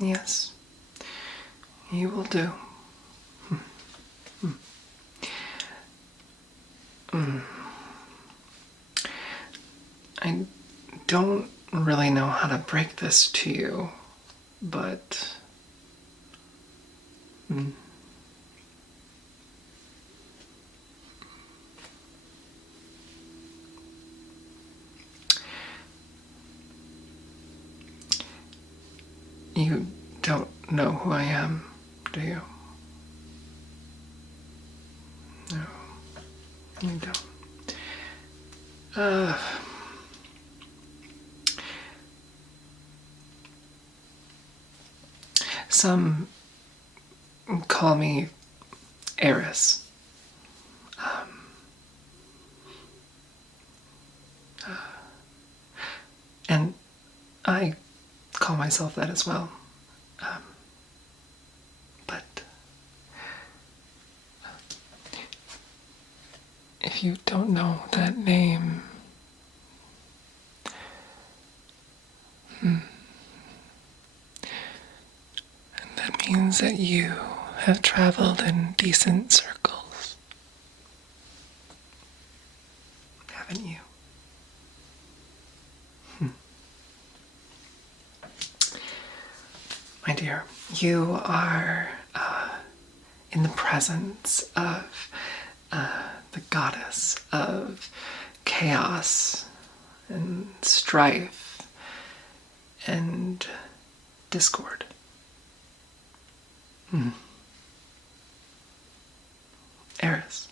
Yes, you will do. I don't really know how to break this to you, but you don't know who I am, do you? No, you don't. Some call me Eris. And I call myself that as well. But if you don't know that name, that means that you have traveled in decent circles, haven't you? My dear, you are in the presence of the goddess of chaos and strife and discord. Eris.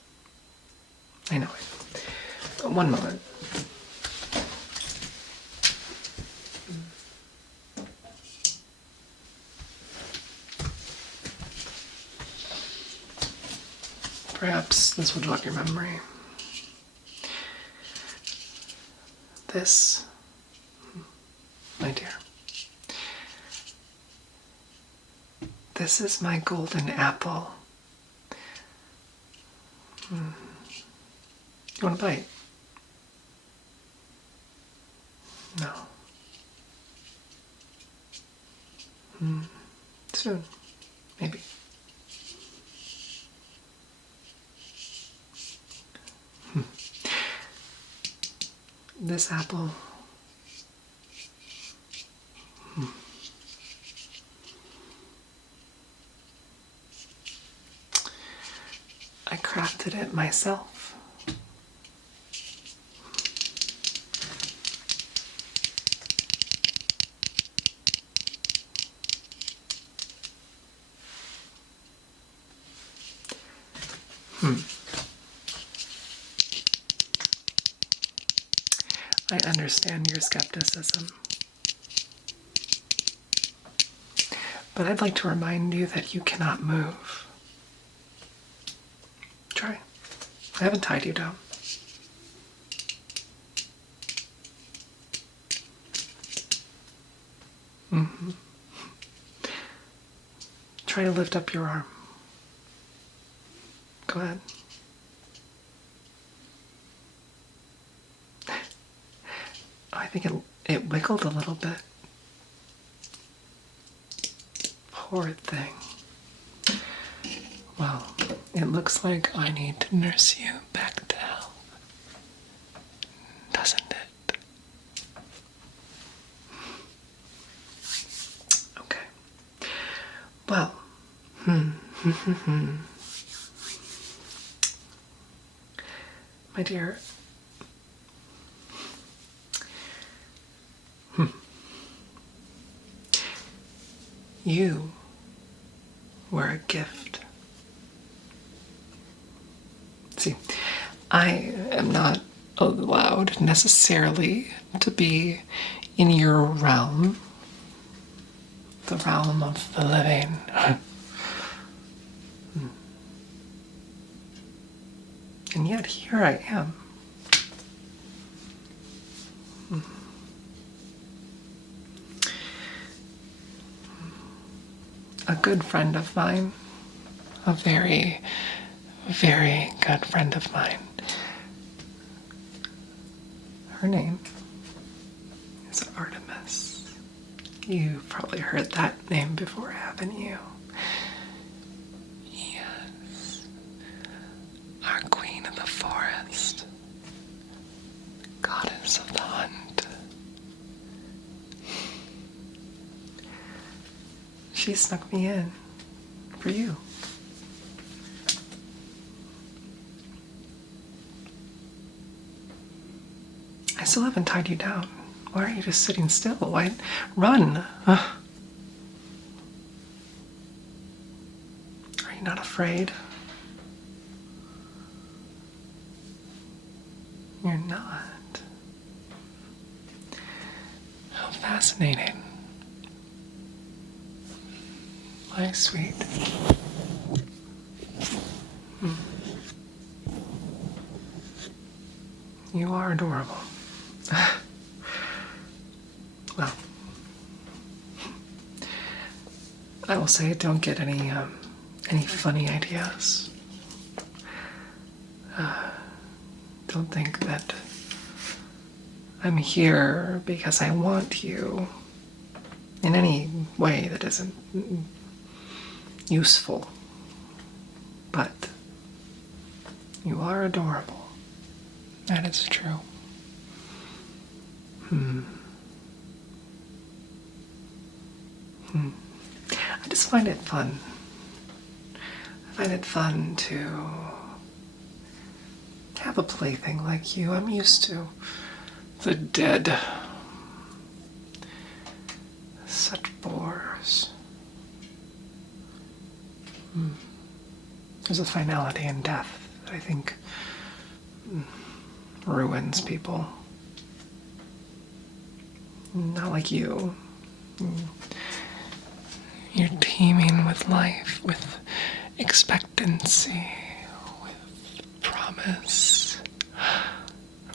I know it. One moment. Perhaps this will jog your memory. This, my dear, this is my golden apple. You want a bite? No. Soon, maybe. This apple. I crafted it myself. I understand your skepticism. But I'd like to remind you that you cannot move. Try. I haven't tied you down. Try to lift up your arm. Go ahead. I think it wiggled a little bit. Poor thing. Well, it looks like I need to nurse you back to health. Doesn't it? Okay. Well, my dear, you were a gift. See, I am not allowed necessarily to be in your realm, the realm of the living. And yet here I am. A good friend of mine, a very, very good friend of mine. Her name is Artemis. You've probably heard that name before, haven't you? Yes. Our queen of the forest. Goddess of the hunt. She snuck me in for you. I still haven't tied you down. Why are you just sitting still? Why run? Are you not afraid? You're not. How fascinating. My sweet. You are adorable. Well, I will say, don't get any funny ideas. Don't think that I'm here because I want you in any way that isn't useful. But you are adorable. That is true. I just find it fun. I find it fun to have a plaything like you. I'm used to the dead. Such bores. There's a finality in death that I think ruins people. Not like you. You're teeming with life, with expectancy, with promise,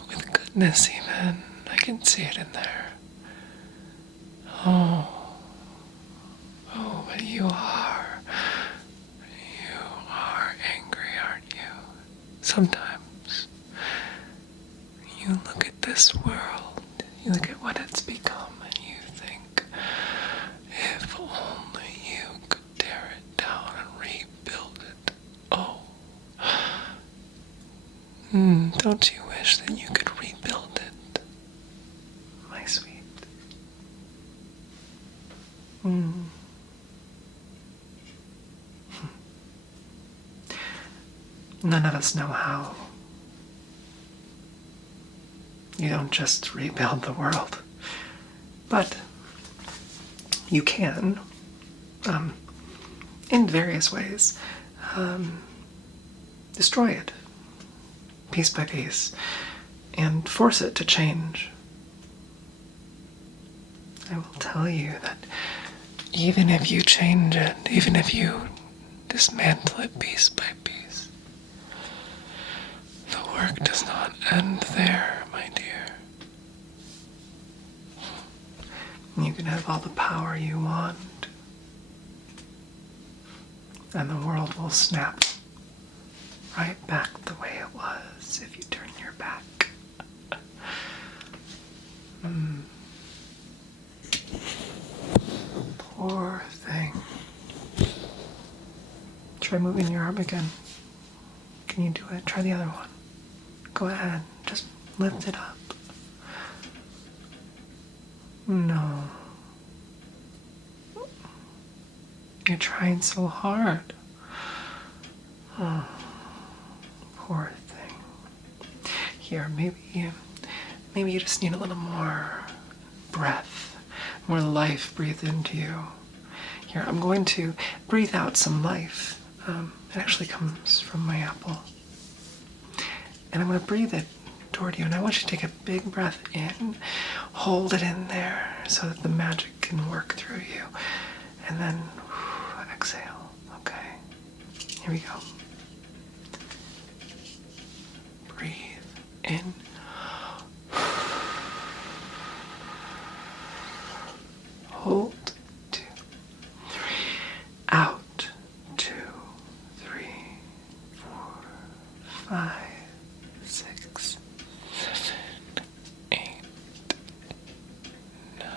with goodness even. I can see it in there. Oh, but you are angry, aren't you? Sometimes you look at this world, you look at what it's become, and you think, if only you could tear it down and rebuild it. Oh, don't you wish that you could rebuild it, my sweet? None of us know how. You don't just rebuild the world, but you can, in various ways, destroy it, piece by piece, and force it to change. I will tell you that even if you change it, even if you dismantle it piece by piece, the work does not end there, my dear. You can have all the power you want, and the world will snap right back the way it was if you turn your back. Poor thing. Try moving your arm again. Can you do it? Try the other one. Go ahead. Just lift it up. No. You're trying so hard. Oh, poor thing. Here, maybe you just need a little more breath, more life breathed into you. Here, I'm going to breathe out some life. It actually comes from my apple. And I'm going to breathe it toward you. And I want you to take a big breath in, hold it in there so that the magic can work through you. And then exhale. Okay. Here we go. Breathe in. Hold. 2, 3. Out. 2, 3, 4, 5, 6, 7, 8, 9,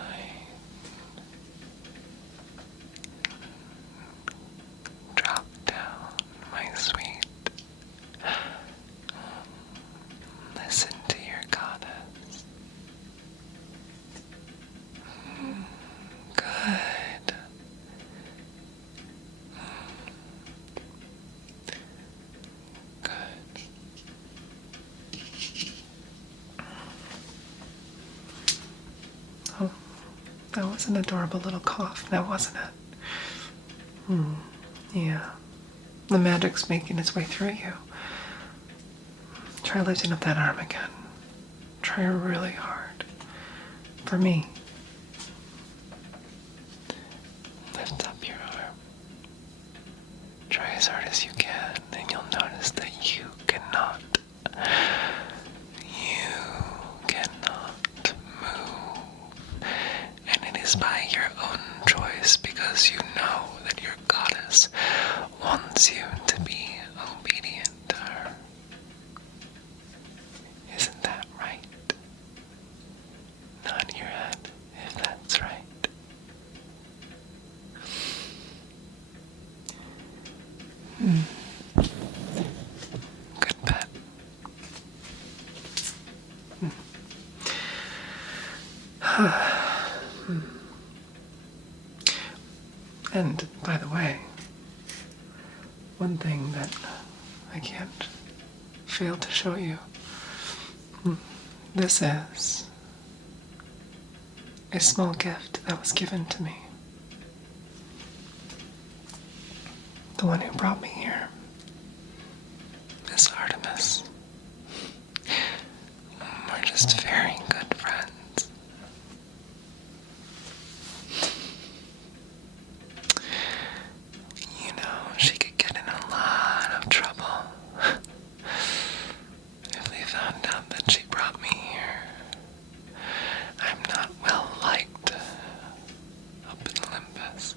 That was an adorable little cough, now wasn't it? Yeah. The magic's making its way through you. Try lifting up that arm again. Try really hard. For me. Lift up your arm. Try as hard as you can, and you'll notice that you cannot. You cannot move. And it is by your own choice, because you know that your goddess wants you to be obedient to her. Isn't that right? Nod your head if that's right. Good bet. And, by the way, one thing that I can't fail to show you. This is a small gift that was given to me. The one who brought me here is Artemis. We're just very good friends. You know, she could get in a lot of trouble if they found out that she brought me here. I'm not well liked up in Olympus.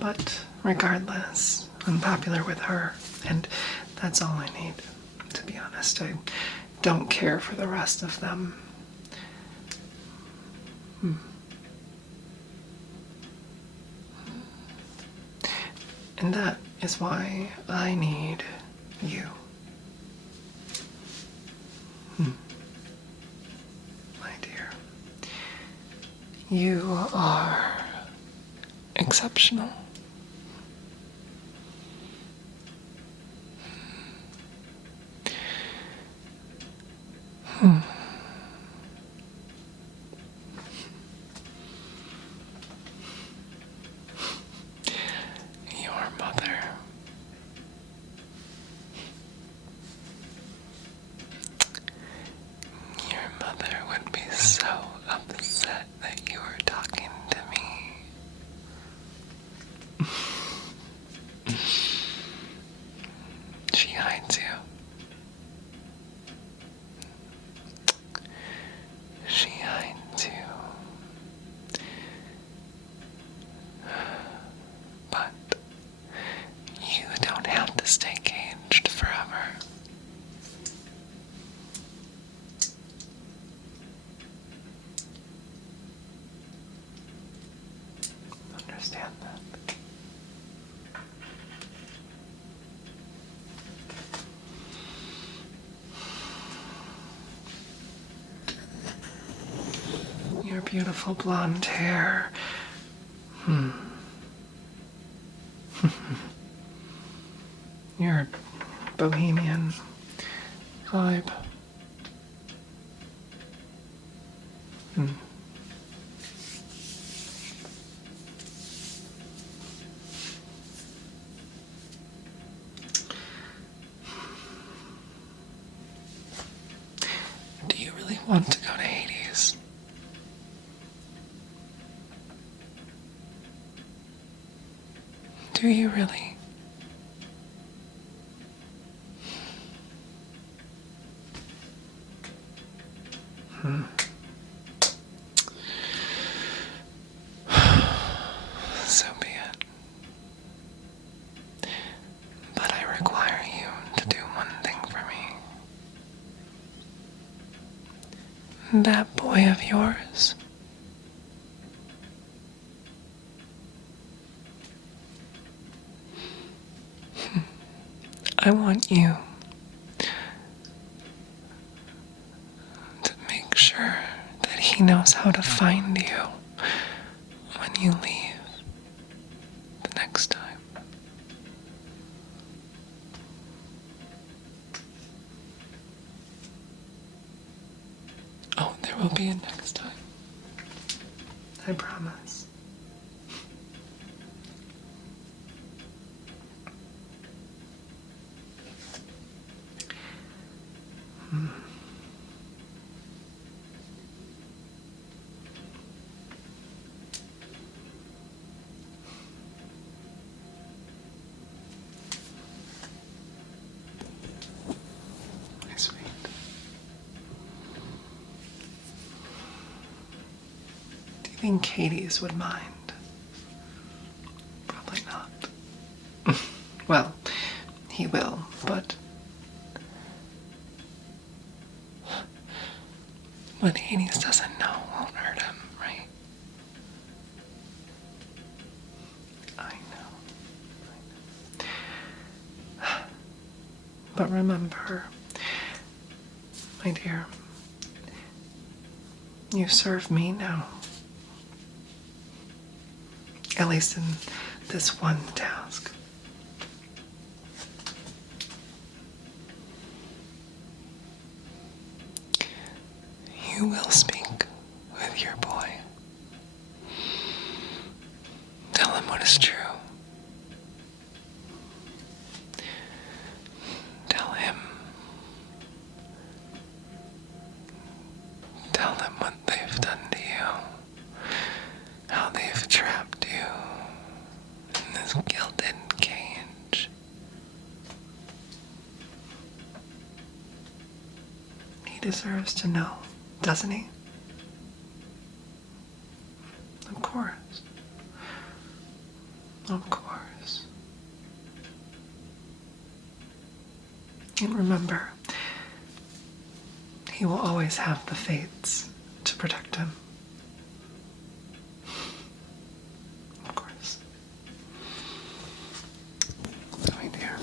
But regardless, I'm popular with her, and that's all I need, to be honest. I don't care for the rest of them. And that is why I need you. My dear. You are exceptional. Your mother. Your mother would be so upset that you were talking to me. She hides you. She hides you. But you don't have to stay caged forever. Understand that. Your beautiful blonde hair. Your bohemian vibe. Do you really want to go to Hades? Do you really? So be it. But I require you to do one thing for me. That boy of yours. I want you to make sure that he knows how to find you when you leave the next time. It'll be in next time. I promise. My sweet. Do you think Katie's would mind? Probably not. Well, he will, but what Hades doesn't know won't hurt him, right? I know. But remember, my dear, you serve me now. At least in this one task. You will speak with your boy. Tell him what is true. Tell him what they've done to you. How they've trapped you in this gilded cage. He deserves to know, doesn't he? Of course. Of course. And remember, he will always have the fates to protect him. Of course. My dear,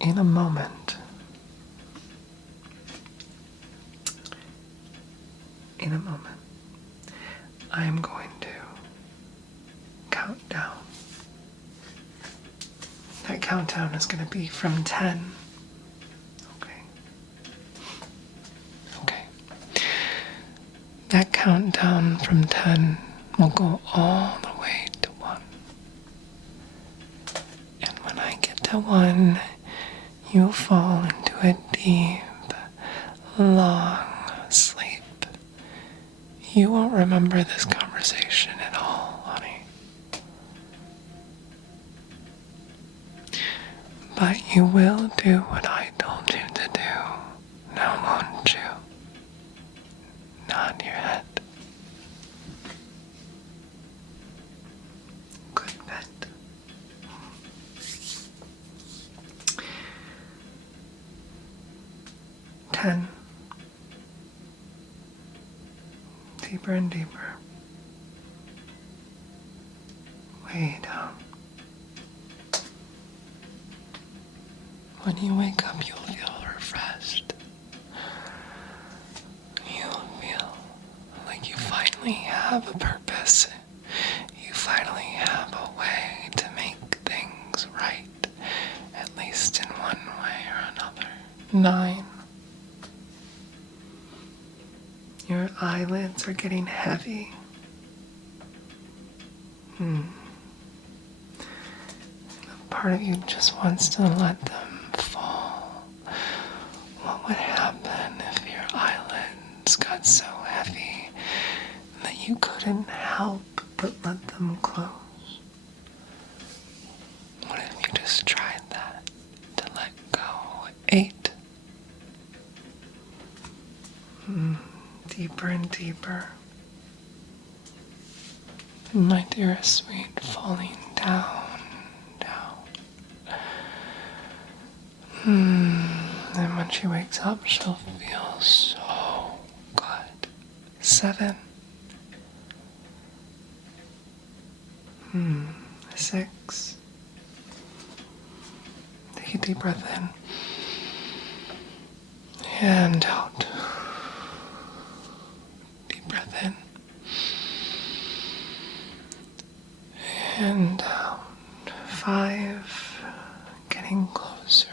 in a moment, I am going to count down. That countdown is going to be from 10. Okay. That countdown from 10 will go all the way to 1. And when I get to 1, you'll fall into a deep, long sleep. You won't remember this conversation at all, honey. But you will do what I told you to do. Now won't you? Nod your head. Good bet. Ten. Deeper and deeper. Way down. When you wake up, you'll feel refreshed. You'll feel like you finally have a purpose. You finally have a way to make things right, at least in one way or another. 9. Your eyelids are getting heavy. A part of you just wants to let them fall. What would happen if your eyelids got so heavy that you couldn't help but let them close? What if you just tried that, to let go? 8. Deeper and deeper. My dearest sweet, falling down. And when she wakes up, she'll feel so good. 7. 6. Take a deep breath in. And out. Deep breath in. And out. 5. Getting closer.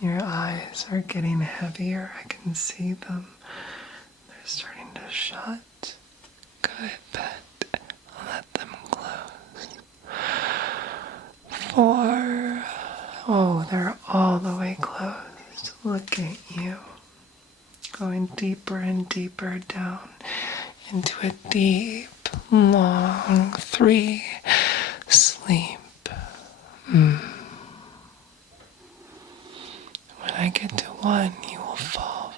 Your eyes are getting heavier. I can see them. They're starting to shut. Good. Let them close. 4. Oh, they're all the way closed. Look at you. Going deeper and deeper down into a deep, long 3 sleep. When I get to 1, you will fall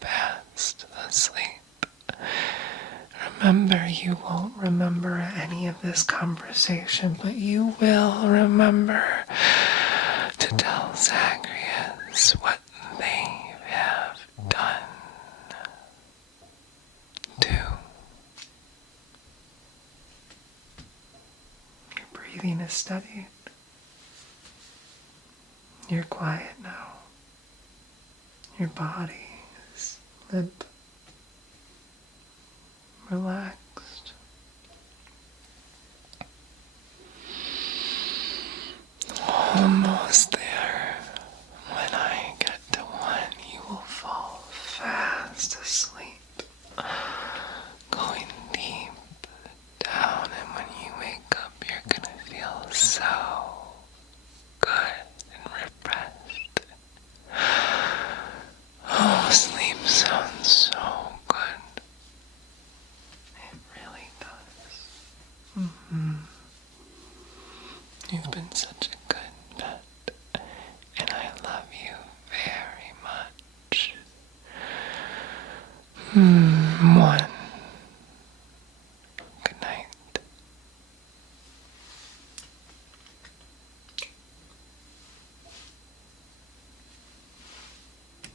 fast asleep. Remember, you won't remember any of this conversation, but you will remember to tell Zagreus what they have done. 2. Your breathing is steadied. You're quiet now. Your body is limp, relaxed. Almost there. When I get to 1, you will fall fast asleep, going deep down, and when you wake up, you're gonna feel so good and refreshed. Oh, sleep sounds so good. It really does. You've been such a good pet, and I love you very much.